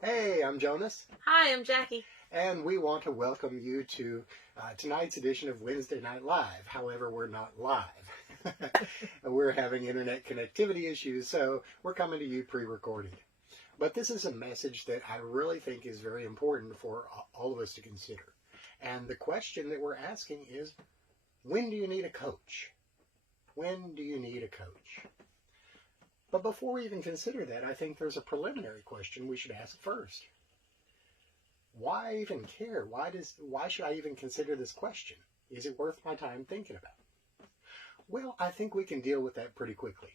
Hey, I'm Jonas, Hi, I'm Jackie. and we want to welcome you to tonight's edition of Wednesday Night Live. However, we're not live. We're having internet connectivity issues, so we're coming to you pre-recorded. But this is a message that I really think is very important for all of us to consider. And the question that we're asking is, when do you need a coach? When do you need a coach? But before we even consider that, I think there's a preliminary question we should ask first. Why even care? Why should I even consider this question? Is it worth my time thinking about? Well, I think we can deal with that pretty quickly.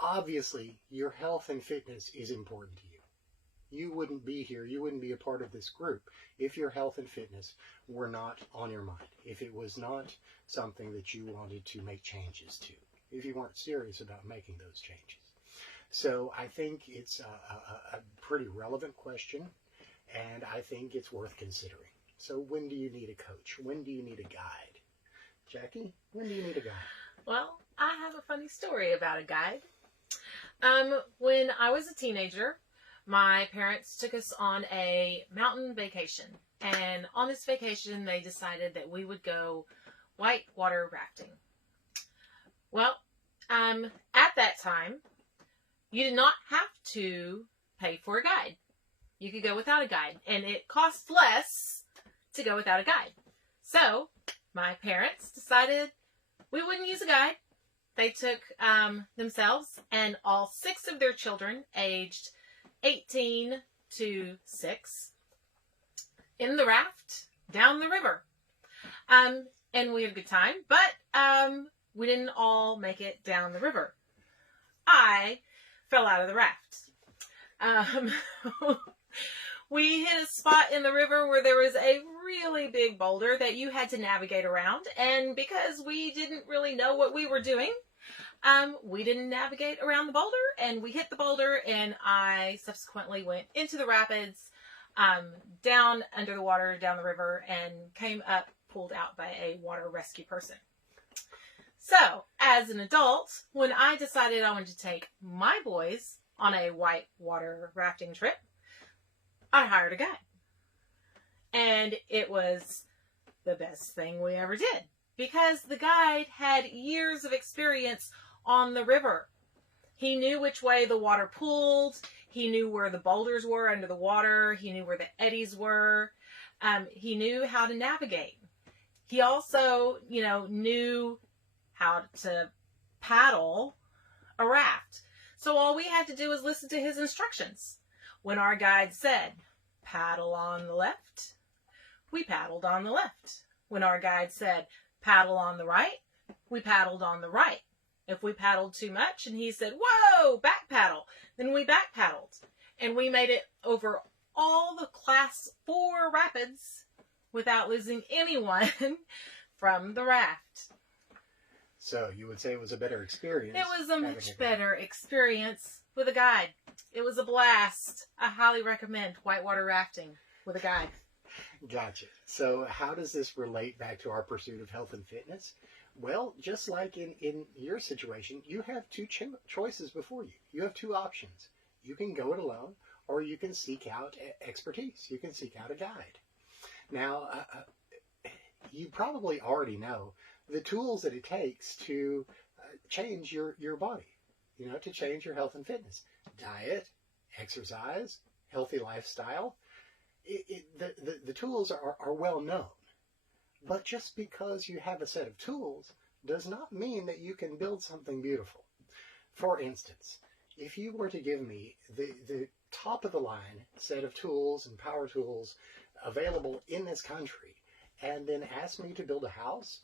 Obviously, your health and fitness is important to you. You wouldn't be here, you wouldn't be a part of this group if your health and fitness were not on your mind, if it was not something that you wanted to make changes to, if you weren't serious about making those changes. So I think it's a pretty relevant question, and I think it's worth considering. So when do you need a coach? When do you need a guide? Jackie, when do you need a guide? Well, I have a funny story about a guide. When I was a teenager, my parents took us on a mountain vacation. And on this vacation, they decided that we would go whitewater rafting. Well, at that time, you did not have to pay for a guide. You could go without a guide, and it cost less to go without a guide. So my parents decided we wouldn't use a guide. They took themselves and all 6 of their children, aged 18 to 6, in the raft down the river. And we had a good time, but we didn't all make it down the river. I fell out of the raft. We hit a spot in the river where there was a really big boulder that you had to navigate around. And because we didn't really know what we were doing, we didn't navigate around the boulder, and we hit the boulder, and I subsequently went into the rapids, down under the water, down the river, and came up, pulled out by a water rescue person. So, as an adult, when I decided I wanted to take my boys on a whitewater rafting trip, I hired a guide. And it was the best thing we ever did, because the guide had years of experience on the river. He knew which way the water pooled. He knew where the boulders were under the water. He knew where the eddies were. He knew how to navigate. He also, knew how to paddle a raft. So all we had to do was listen to his instructions. When our guide said, paddle on the left, we paddled on the left. When our guide said, paddle on the right, we paddled on the right. If we paddled too much and he said, whoa, back paddle, then we back paddled. And we made it over all the class 4 rapids without losing anyone from the raft. So you would say it was a better experience. It was a much better experience with a guide. It was a blast. I highly recommend whitewater rafting with a guide. Gotcha. So how does this relate back to our pursuit of health and fitness? Well, just like in your situation, you have 2 choices before you. You have 2 options. You can go it alone, or you can seek out expertise. You can seek out a guide. Now, you probably already know the tools that it takes to change your body, to change your health and fitness. Diet, exercise, healthy lifestyle. The tools are well known. But just because you have a set of tools does not mean that you can build something beautiful. For instance, if you were to give me the top of the line set of tools and power tools available in this country, and then ask me to build a house,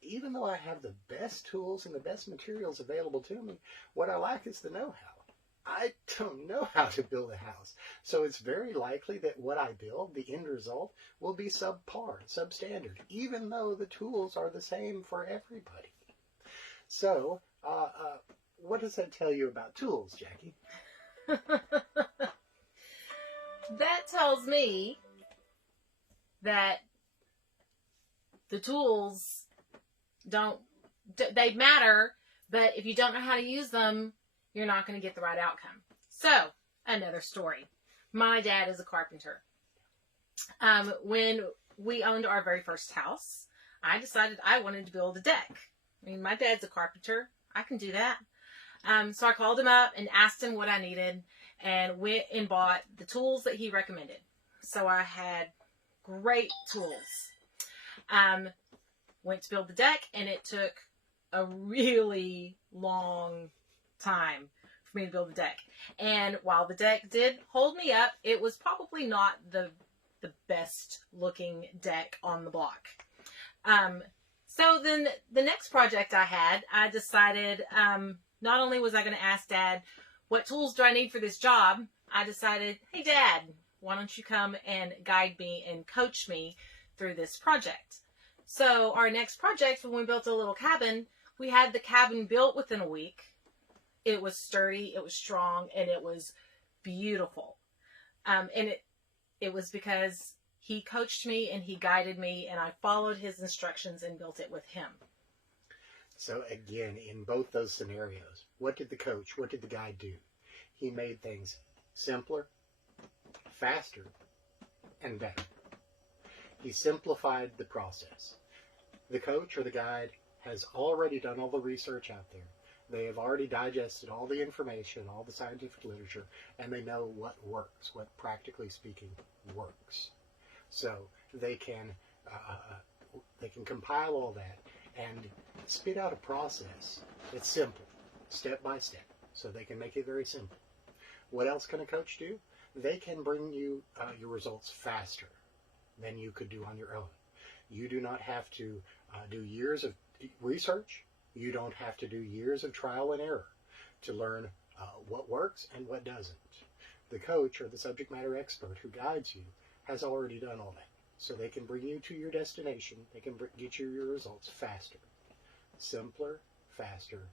even though I have the best tools and the best materials available to me, what I lack is the know-how. I don't know how to build a house. So it's very likely that what I build, the end result, will be subpar, substandard, even though the tools are the same for everybody. So, what does that tell you about tools, Jackie? That tells me that the tools they matter, but if you don't know how to use them, you're not going to get the right outcome. So another story. My dad is a carpenter. When we owned our very first house, I decided I wanted to build a deck. I mean, my dad's a carpenter. I can do that. So I called him up and asked him what I needed and went and bought the tools that he recommended. So I had great tools. Went to build the deck, and it took a really long time for me to build the deck. And while the deck did hold me up, it was probably not the best looking deck on the block. So then the next project I had, I decided, not only was I going to ask Dad, what tools do I need for this job? I decided, hey Dad, why don't you come and guide me and coach me through this project? So our next project, when we built a little cabin, we had the cabin built within a week. It was sturdy, it was strong, and it was beautiful. And it was because he coached me and he guided me, and I followed his instructions and built it with him. So again, in both those scenarios, what did the guide do? He made things simpler, faster, and better. He simplified the process. The coach or the guide has already done all the research out there. They have already digested all the information, all the scientific literature, and they know what works, what practically speaking works. So they can compile all that and spit out a process that's simple, step by step, so they can make it very simple. What else can a coach do? They can bring you your results faster than you could do on your own. You do not have to do years of research. You don't have to do years of trial and error to learn what works and what doesn't. The coach or the subject matter expert who guides you has already done all that. So they can bring you to your destination. They can get you your results faster. Simpler, faster,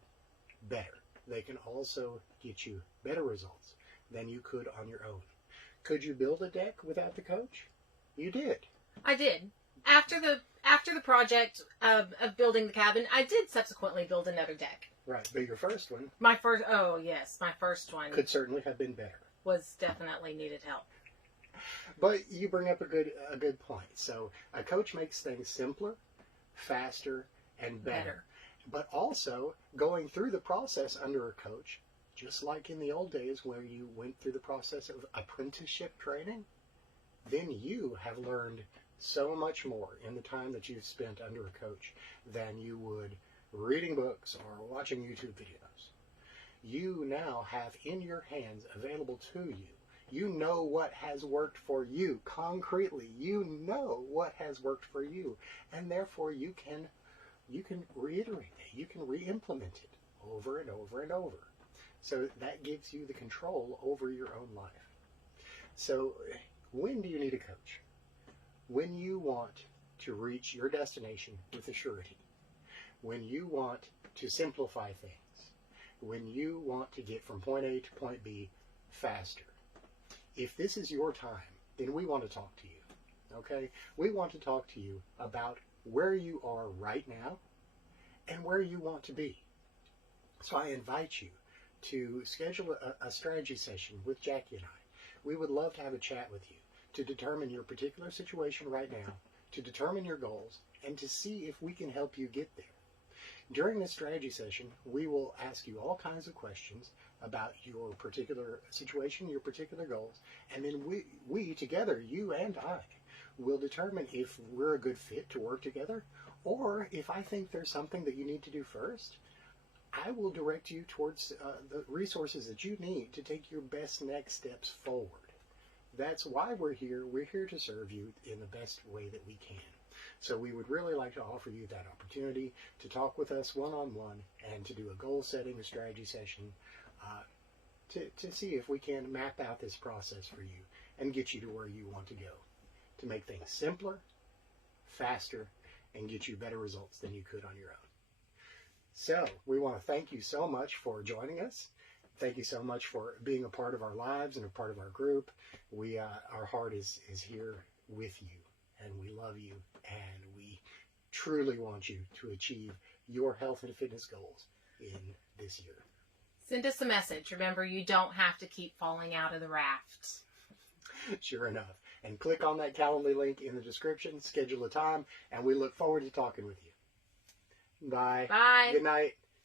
better. They can also get you better results than you could on your own. Could you build a deck without the coach? You did. I did. After the project of building the cabin, I did subsequently build another deck. Right, but your first one... My first one... could certainly have been better. Was definitely needed help. But you bring up a good point. So a coach makes things simpler, faster, and better. But also, going through the process under a coach, just like in the old days where you went through the process of apprenticeship training, then you have learned so much more in the time that you've spent under a coach than you would reading books or watching YouTube videos. You now have in your hands, available to you, you know what has worked for you concretely. You know what has worked for you, and therefore you can reiterate it. You can re-implement it over and over and over. So that gives you the control over your own life. So when do you need a coach? When you want to reach your destination with a surety. When you want to simplify things. When you want to get from point A to point B faster. If this is your time, then we want to talk to you. Okay? We want to talk to you about where you are right now and where you want to be. So I invite you to schedule a strategy session with Jackie and I. We would love to have a chat with you to determine your particular situation right now, to determine your goals, and to see if we can help you get there. During this strategy session, we will ask you all kinds of questions about your particular situation, your particular goals, and then we together, you and I, will determine if we're a good fit to work together, or if I think there's something that you need to do first, I will direct you towards the resources that you need to take your best next steps forward. That's why we're here. We're here to serve you in the best way that we can. So we would really like to offer you that opportunity to talk with us one-on-one and to do a goal setting, a strategy session, to see if we can map out this process for you and get you to where you want to go, to make things simpler, faster, and get you better results than you could on your own. So we want to thank you so much for joining us. Thank you so much for being a part of our lives and a part of our group. Our heart is here with you, and we love you, and we truly want you to achieve your health and fitness goals in this year. Send us a message. Remember, you don't have to keep falling out of the raft. Sure enough. And click on that Calendly link in the description, schedule a time, and we look forward to talking with you. Bye. Bye. Good night.